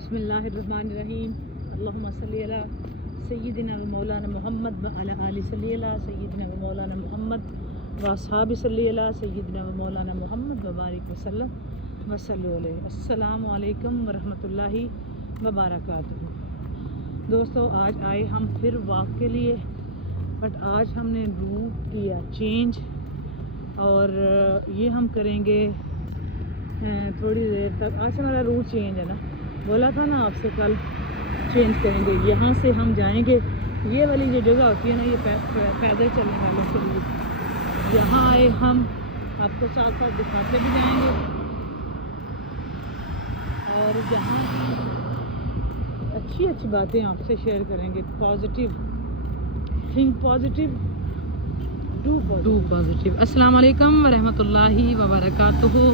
बिस्मिल्लाहिर्रहमानिर्रहीम। अल्लाहुम्मा सल्ली अला सय्यिदिना व मौलाना मुहम्मद व अला आलि सल्ली अला सय्यिदिना व मौलाना मुहम्मद व अस्हाबि सल्ली अला सय्यिदिना व मौलाना मुहम्मद व बारिक वसल्लम व सल्लु अलैहि। अस्सलामु अलैकुम व रहमतुल्लाहि व बरकातुहू। दोस्तों, आज आए हम फिर वॉक के लिए, बट आज हमने रूट किया चेंज और ये हम करेंगे थोड़ी देर तक। आज हमारा रूट चेंज है ना, बोला था ना आपसे, कल चेंज करेंगे। यहाँ से हम जाएंगे, ये वाली जो जगह होती है ना, ये पैदल चलने वालों के लिए। यहाँ आए हम, आपको साथ साथ दिखाते भी जाएंगे और यहाँ अच्छी अच्छी बातें आपसे शेयर करेंगे। Positive think, positive do positive. अस्सलाम वालेकुम व रहमतुल्लाहि व बरकातुहू।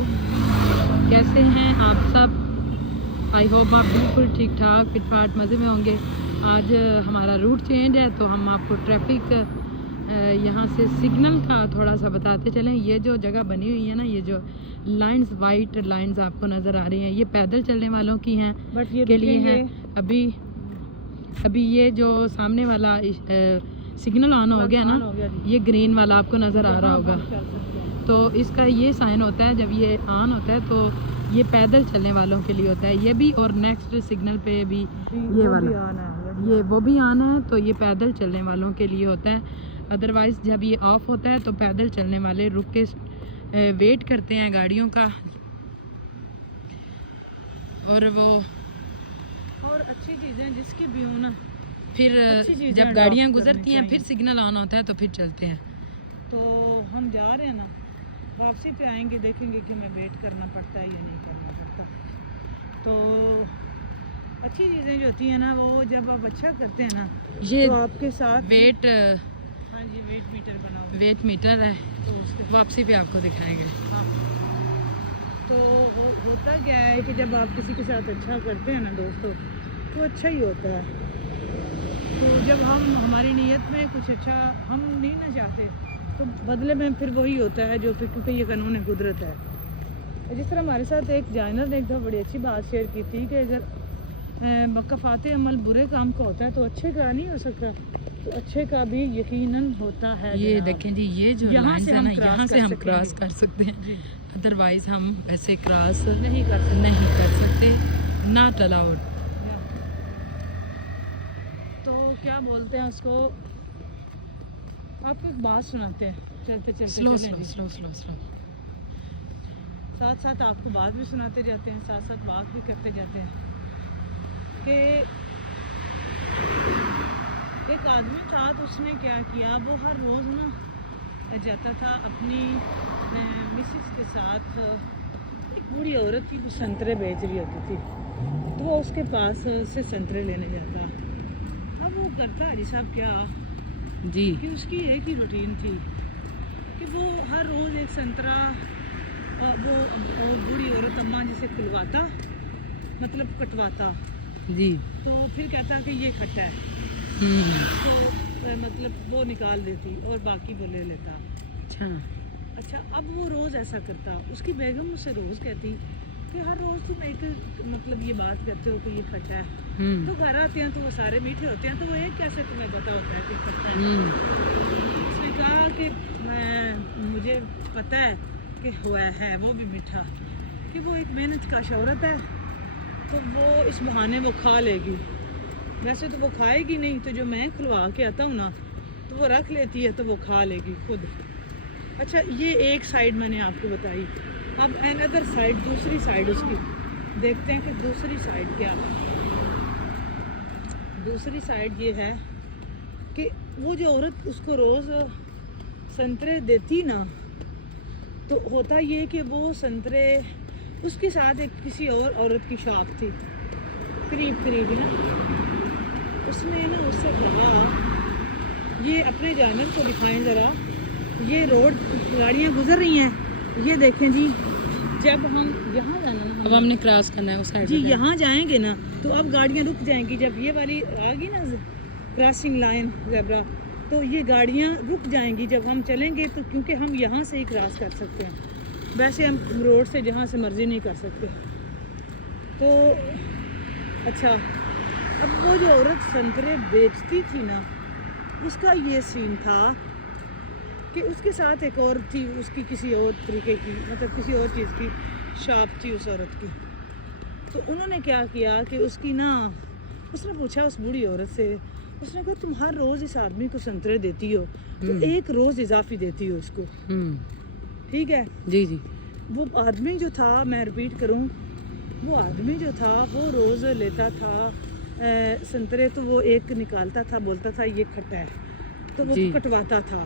कैसे हैं आप सब? आई होप आप बिल्कुल ठीक ठाक फिट फाट मज़े में होंगे। आज हमारा रूट चेंज है, तो हम आपको ट्रैफिक यहाँ से सिग्नल का थोड़ा सा बताते चलें। ये जो जगह बनी हुई है ना, ये जो लाइंस, वाइट लाइंस आपको नज़र आ रही हैं, ये पैदल चलने वालों की हैं, बट ये के लिए हैं। अभी ये जो सामने वाला सिग्नल ऑन हो गया ना, ये ग्रीन वाला आपको नज़र आ रहा होगा। तो इसका ये साइन होता है, जब ये ऑन होता है तो ये पैदल चलने वालों के लिए होता है ये भी, और नेक्स्ट सिग्नल पे भी ये वाला ये वो भी आना है, तो ये पैदल चलने वालों के लिए होता है। अदरवाइज़ जब ये ऑफ होता है तो पैदल चलने वाले रुक के वेट करते हैं गाड़ियों का। और वो और अच्छी चीज़ें जिसकी भी हो ना, फिर जब गाड़ियाँ गुजरती हैं फिर सिग्नल ऑन होता है तो फिर चलते हैं। तो हम जा रहे हैं ना, वापसी पे आएंगे, देखेंगे कि हमें वेट करना पड़ता है या नहीं करना पड़ता। तो अच्छी चीज़ें जो होती हैं ना, वो जब आप अच्छा करते हैं ना, ये तो आपके साथ वेट, हाँ जी, वेट मीटर बना हुआ, वेट मीटर है, तो उसके वापसी पे आपको दिखाएंगे। हाँ, तो होता क्या है कि जब आप किसी के साथ अच्छा करते हैं ना दोस्तों, तो अच्छा ही होता है। तो जब हम हमारी नीयत में कुछ अच्छा हम नहीं ना चाहते, तो बदले में फिर वही होता है जो, फिर क्योंकि ये कानून कुदरत है। जिस तरह हमारे साथ एक जाइनर ने एक दफ़ा बड़ी अच्छी बात शेयर की थी कि अगर मकफ़ात अमल बुरे काम का होता है तो अच्छे का नहीं हो सकता, तो अच्छे का भी यकीनन होता है। ये देखें जी, ये जो यहाँ से हम क्रॉस कर सकते हैं, अदरवाइज़ हम ऐसे क्रॉस नहीं कर सकते, नॉट अलाउड। तो क्या बोलते हैं उसको, आपको एक बात सुनाते हैं चलते चलते, स्लो साथ साथ आपको बात भी सुनाते जाते हैं, साथ साथ बात भी करते जाते हैं। कि एक आदमी था, तो उसने क्या किया, वो हर रोज़ ना जाता था अपनी मिसेस के साथ। एक बूढ़ी औरत थी, वो संतरे बेच रही होती थी, तो वो उसके पास से संतरे लेने जाता। अब वो करता हाजी साहब क्या जी, कि उसकी एक ही रूटीन थी कि वो हर रोज़ एक संतरा वो बूढ़ी औरत अम्मा जिसे खुलवाता, मतलब कटवाता जी, तो फिर कहता कि ये खट्टा है, तो मतलब वो निकाल देती और बाकी वो ले लेता। अच्छा, अब वो रोज़ ऐसा करता। उसकी बेगम उससे रोज़ कहती कि हर रोज़ तुम एक मतलब ये बात करते हो कि ये खट्टा है, तो घर आते हैं तो वो सारे मीठे होते हैं, तो वो एक कैसे तुम्हें पता होता है कि खट्टा है? उसने कहा कि मुझे पता है कि हुआ है वो भी मीठा, कि वो एक मेहनत का औरत है, तो वो इस बहाने वो खा लेगी। वैसे तो वो खाएगी नहीं, तो जो मैं खुलवा के आता हूँ ना, तो वो रख लेती है, तो वो खा लेगी खुद। अच्छा, ये एक साइड मैंने आपको बताई। अब अनदर साइड, दूसरी साइड उसकी देखते हैं कि दूसरी साइड क्या है। दूसरी साइड ये है कि वो जो औरत उसको रोज़ संतरे देती ना, तो होता ये कि वो संतरे उसके साथ एक किसी और औरत की शॉप थी करीब ना। उसने ना उससे कहा, ये अपने जानवर को दिखाएं ज़रा, ये रोड गाड़ियाँ गुजर रही हैं, ये देखें जी। जब हम यहाँ जाना, अब हमने क्रॉस करना है उस साइड जी, यहाँ जाएंगे ना तो अब गाड़ियाँ रुक जाएंगी। जब ये वाली आ गई ना क्रॉसिंग लाइन ज़ेब्रा, तो ये गाड़ियाँ रुक जाएंगी जब हम चलेंगे, तो क्योंकि हम यहाँ से ही क्रॉस कर सकते हैं, वैसे हम रोड से जहाँ से मर्ज़ी नहीं कर सकते। तो अच्छा, अब वो जो औरत संतरे बेचती थी ना, उसका ये सीन था कि उसके साथ एक और थी, उसकी किसी और तरीके की, मतलब किसी और चीज़ की शॉप थी उस औरत की। तो उन्होंने क्या किया कि उसकी ना, उसने पूछा उस बूढ़ी औरत से, उसने कहा तुम हर रोज़ इस आदमी को संतरे देती हो, तो एक रोज़ इजाफी देती हो उसको, ठीक है? जी जी। वो आदमी जो था, मैं रिपीट करूं, वो आदमी जो था वो रोज़ लेता था संतरे, तो वो एक निकालता था, बोलता था ये खट्टा है, तो वो जी। कटवाता था,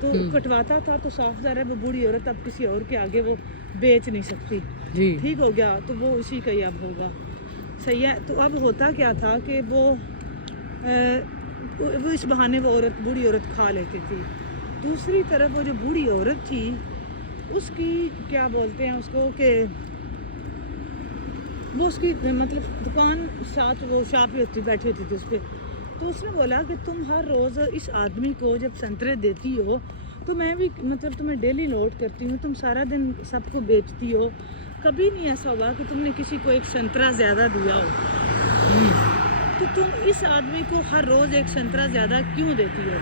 तो कटवाता था, तो साफ ज़ाहिर है वो बूढ़ी औरत अब किसी और के आगे वो बेच नहीं सकती, जी। ठीक हो गया, तो वो उसी का ही अब होगा, सही है। तो अब होता क्या था कि वो इस बहाने वो औरत, बूढ़ी औरत खा लेती थी। दूसरी तरफ वो जो बूढ़ी औरत थी, उसकी क्या बोलते हैं उसको, कि वो उसकी मतलब दुकान साथ वो शॉप पे होती, बैठी होती थी उस पर। तो उसने बोला कि तुम हर रोज़ इस आदमी को जब संतरे देती हो, तो मैं भी मतलब तुम्हें डेली नोट करती हूँ, तुम सारा दिन सबको बेचती हो, कभी नहीं ऐसा हुआ कि तुमने किसी को एक संतरा ज़्यादा दिया हो, तो तुम इस आदमी को हर रोज़ एक संतरा ज़्यादा क्यों देती हो?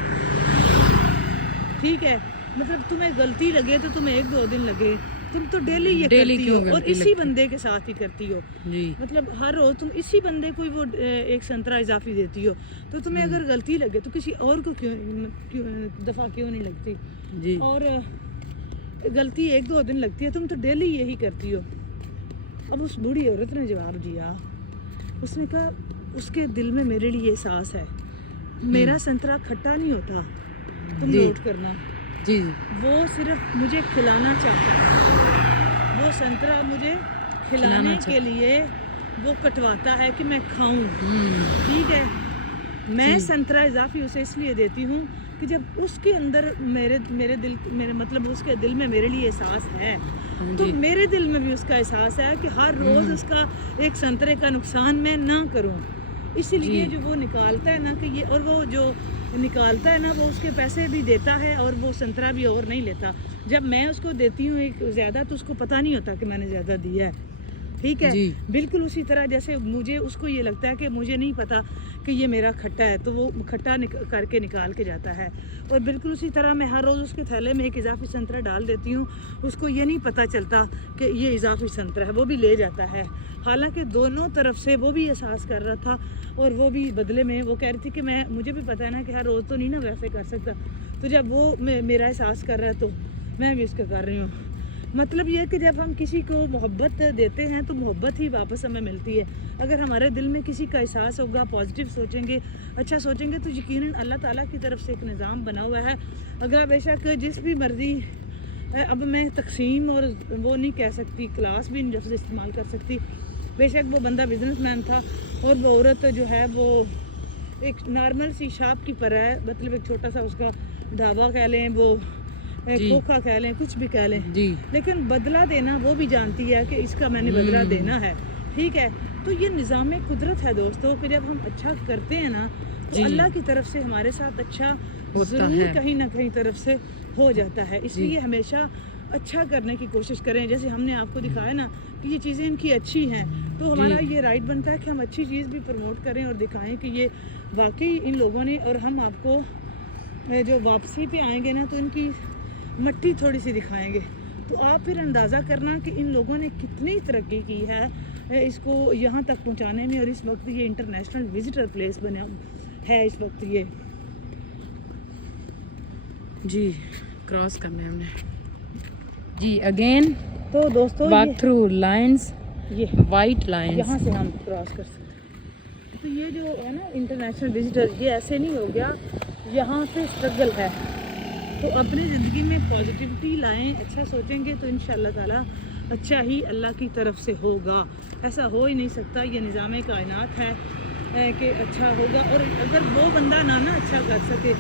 ठीक है, मतलब तुम्हें गलती लगे तो तुम्हें 1-2 दिन लगे, तुम तो डेली ये डेली करती हो क्यों और गलती इसी लगती? बंदे के साथ ही करती हो, जी। मतलब हर रोज़ तुम इसी बंदे को ही वो एक संतरा इजाफी देती हो, तो तुम्हें अगर गलती लगे तो किसी और को क्यों दफ़ा क्यों नहीं लगती? जी। और गलती 1-2 दिन लगती है, तुम तो डेली यही करती हो। अब उस बूढ़ी औरत ने जवाब दिया, उसने कहा उसके दिल में मेरे लिए एहसास है, मेरा संतरा खट्टा नहीं होता, तुम जी। नोट करना, जी। वो सिर्फ मुझे खिलाना चाहता है, वो संतरा मुझे खिलाने के लिए वो कटवाता है कि मैं खाऊं, ठीक है? मैं संतरा इजाफी उसे इसलिए देती हूँ कि जब उसके अंदर मेरे मतलब उसके दिल में मेरे लिए एहसास है, तो मेरे दिल में भी उसका एहसास है कि हर रोज़ उसका एक संतरे का नुकसान मैं ना करूँ, इसीलिए जो वो निकालता है ना कि ये, और वो जो निकालता है ना वो उसके पैसे भी देता है और वो संतरा भी और नहीं लेता। जब मैं उसको देती हूँ एक ज़्यादा, तो उसको पता नहीं होता कि मैंने ज़्यादा दिया है, ठीक है? बिल्कुल उसी तरह जैसे मुझे, उसको ये लगता है कि मुझे नहीं पता कि ये मेरा खट्टा है, तो वो खट्टा करके निकाल के जाता है। और बिल्कुल उसी तरह मैं हर रोज़ उसके थैले में एक इजाफी संतरा डाल देती हूँ, उसको ये नहीं पता चलता कि ये इजाफी संतरा है, वो भी ले जाता है। हालांकि दोनों तरफ से वो भी एहसास कर रहा था और वो भी बदले में वो कह रही थी कि मुझे भी पता है ना कि हर रोज़ तो नहीं ना वैसे कर सकता, तो जब वो मेरा एहसास कर रहा है तो मैं भी उसका कर रही हूँ। मतलब ये है कि जब हम किसी को मोहब्बत देते हैं तो मोहब्बत ही वापस हमें मिलती है। अगर हमारे दिल में किसी का एहसास होगा, पॉजिटिव सोचेंगे, अच्छा सोचेंगे, तो यकीनन अल्लाह ताला की तरफ से एक निज़ाम बना हुआ है। अगर बेशक जिस भी मर्ज़ी, अब मैं तकसीम और वो नहीं कह सकती, क्लास भी लफ्ज़ इस्तेमाल कर सकती, बेशक वो बंदा बिजनेसमैन था और वो औरत जो है वो एक नॉर्मल सी शॉप कीपर है, मतलब एक छोटा सा उसका ढाबा कह लें, वो खोखा कह लें, कुछ भी कह लें जी, लेकिन बदला देना वो भी जानती है कि इसका मैंने बदला देना है, ठीक है? तो ये निज़ाम कुदरत है दोस्तों, कि जब हम अच्छा करते हैं ना तो अल्लाह की तरफ से हमारे साथ अच्छा ज़रूर कहीं ना कहीं तरफ से हो जाता है। इसलिए हमेशा अच्छा करने की कोशिश करें। जैसे हमने आपको दिखाया ना कि ये चीज़ें इनकी अच्छी हैं, तो हमारा ये राइट बनता है कि हम अच्छी चीज़ भी प्रमोट करें और दिखाएं कि ये वाकई इन लोगों ने, और हम आपको जो वापसी पे आएंगे ना तो इनकी मट्टी थोड़ी सी दिखाएंगे, तो आप फिर अंदाज़ा करना कि इन लोगों ने कितनी तरक्की की है इसको यहाँ तक पहुँचाने में। और इस वक्त ये इंटरनेशनल विजिटर प्लेस बना है इस वक्त ये जी, क्रॉस करना है हमने जी। अगेन तो दोस्तों वॉक थ्रू लाइंस, ये वाइट लाइंस, यहाँ से हम क्रॉस कर सकते हैं। तो ये जो है ना इंटरनेशनल विजिटर, ये ऐसे नहीं हो गया, यहाँ पे स्ट्रगल है। तो अपनी ज़िंदगी में पॉजिटिविटी लाएं, अच्छा सोचेंगे तो इंशाअल्लाह ताला अच्छा ही अल्लाह की तरफ से होगा। ऐसा हो ही नहीं सकता, ये निज़ाम कायनात है कि अच्छा होगा। और अगर वो बंदा ना अच्छा कर सके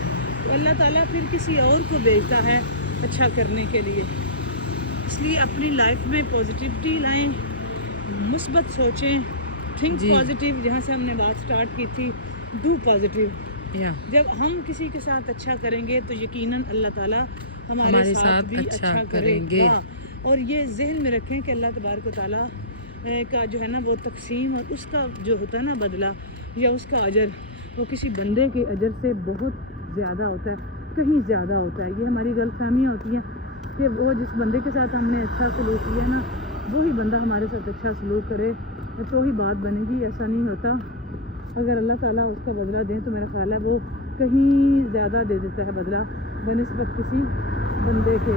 तो अल्लाह ताला फिर किसी और को भेजता है अच्छा करने के लिए। इसलिए अपनी लाइफ में पॉजिटिविटी लाएं, मुस्बत सोचें, थिंक पॉजिटिव, जहाँ से हमने बात स्टार्ट की थी, डू पॉजिटिव। जब हम किसी के साथ अच्छा करेंगे तो यकीनन अल्लाह ताला हमारे साथ भी अच्छा करेंगे। और ये जहन में रखें कि अल्लाह तबारक व तआला کا جو ہے نا وہ تقسیم اور اس کا جو ہوتا ہے نا بدلہ یا اس کا اجر وہ کسی بندے کے اجر سے بہت زیادہ ہوتا ہے، کہیں زیادہ ہوتا ہے۔ یہ ہماری غلط فہمیاں ہوتی ہیں کہ وہ جس بندے کے ساتھ ہم نے اچھا سلوک کیا نا وہی بندہ ہمارے ساتھ اچھا سلوک کرے تو ہی بات بنے گی، ایسا نہیں ہوتا۔ اگر اللہ تعالیٰ اس کا بدلہ دیں تو میرا خیال ہے وہ کہیں زیادہ دے دیتا ہے بدلہ بنسبت کسی بندے کے۔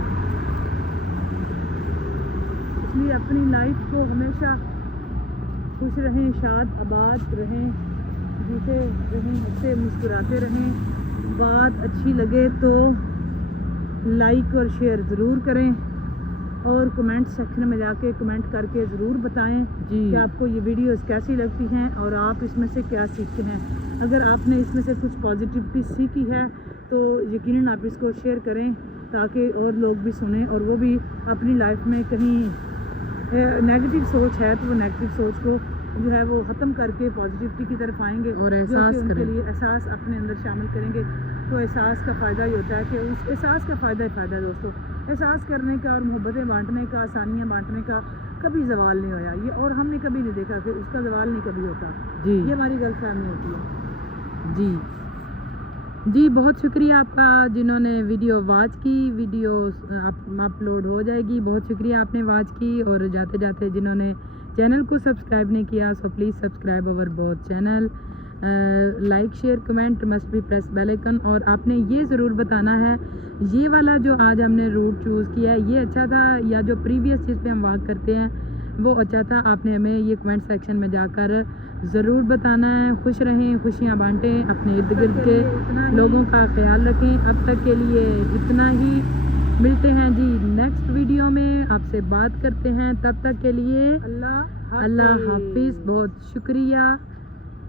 اس لیے اپنی لائف کو ہمیشہ خوش رہیں، شاد آباد رہیں، جیتے رہیں، ہنستے مسکراتے رہیں۔ بات اچھی لگے تو لائک اور شیئر ضرور کریں اور کمنٹ سیکشن میں جا کے کمنٹ کر کے ضرور بتائیں جی کہ آپ کو یہ ویڈیوز کیسی لگتی ہیں اور آپ اس میں سے کیا سیکھتے ہیں۔ اگر آپ نے اس میں سے کچھ پازیٹیوٹی سیکھی ہے تو یقیناً آپ اس کو شیئر کریں تاکہ اور لوگ بھی سنیں اور وہ بھی اپنی لائف میں کہیں نیگیٹو سوچ ہے تو وہ نیگیٹو سوچ کو جو ہے وہ ختم کر کے پازیٹیوٹی کی طرف آئیں گے اور جو احساس کہ ان کے کریں۔ لیے احساس اپنے اندر شامل کریں گے تو احساس کا فائدہ ہی ہوتا ہے کہ اس احساس کا فائدہ ہی فائدہ ہے دوستو۔ احساس کرنے کا اور محبتیں بانٹنے کا، آسانیاں بانٹنے کا کبھی زوال نہیں ہوا یہ، اور ہم نے کبھی نہیں دیکھا کہ اس کا زوال نہیں کبھی ہوتا۔ جی یہ ہماری غلط فہمی ہوتی ہے۔ جی جی بہت شکریہ آپ کا جنہوں نے ویڈیو واچ کی۔ ویڈیو اپلوڈ ہو جائے گی۔ بہت شکریہ آپ نے واچ کی، اور جاتے جاتے جنہوں نے چینل کو سبسکرائب نہیں کیا so please subscribe over both channel. Like share comment must be press bell icon, اور آپ نے یہ ضرور بتانا ہے یہ والا جو آج ہم نے روٹ چوز کیا ہے یہ اچھا تھا یا جو پریویس چیز پہ ہم واک کرتے ہیں وہ اچھا تھا۔ آپ نے ہمیں یہ کمنٹ سیکشن میں جا کر ضرور بتانا ہے۔ خوش رہیں، خوشیاں بانٹیں، اپنے ارد گرد کے لوگوں کا خیال رکھیں۔ اب تک کے لیے اتنا ہی، ملتے ہیں جی نیکسٹ ویڈیو میں، آپ سے بات کرتے ہیں۔ تب تک کے لیے اللہ حافظ، بہت شکریہ،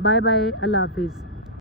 بائے بائے، اللہ حافظ۔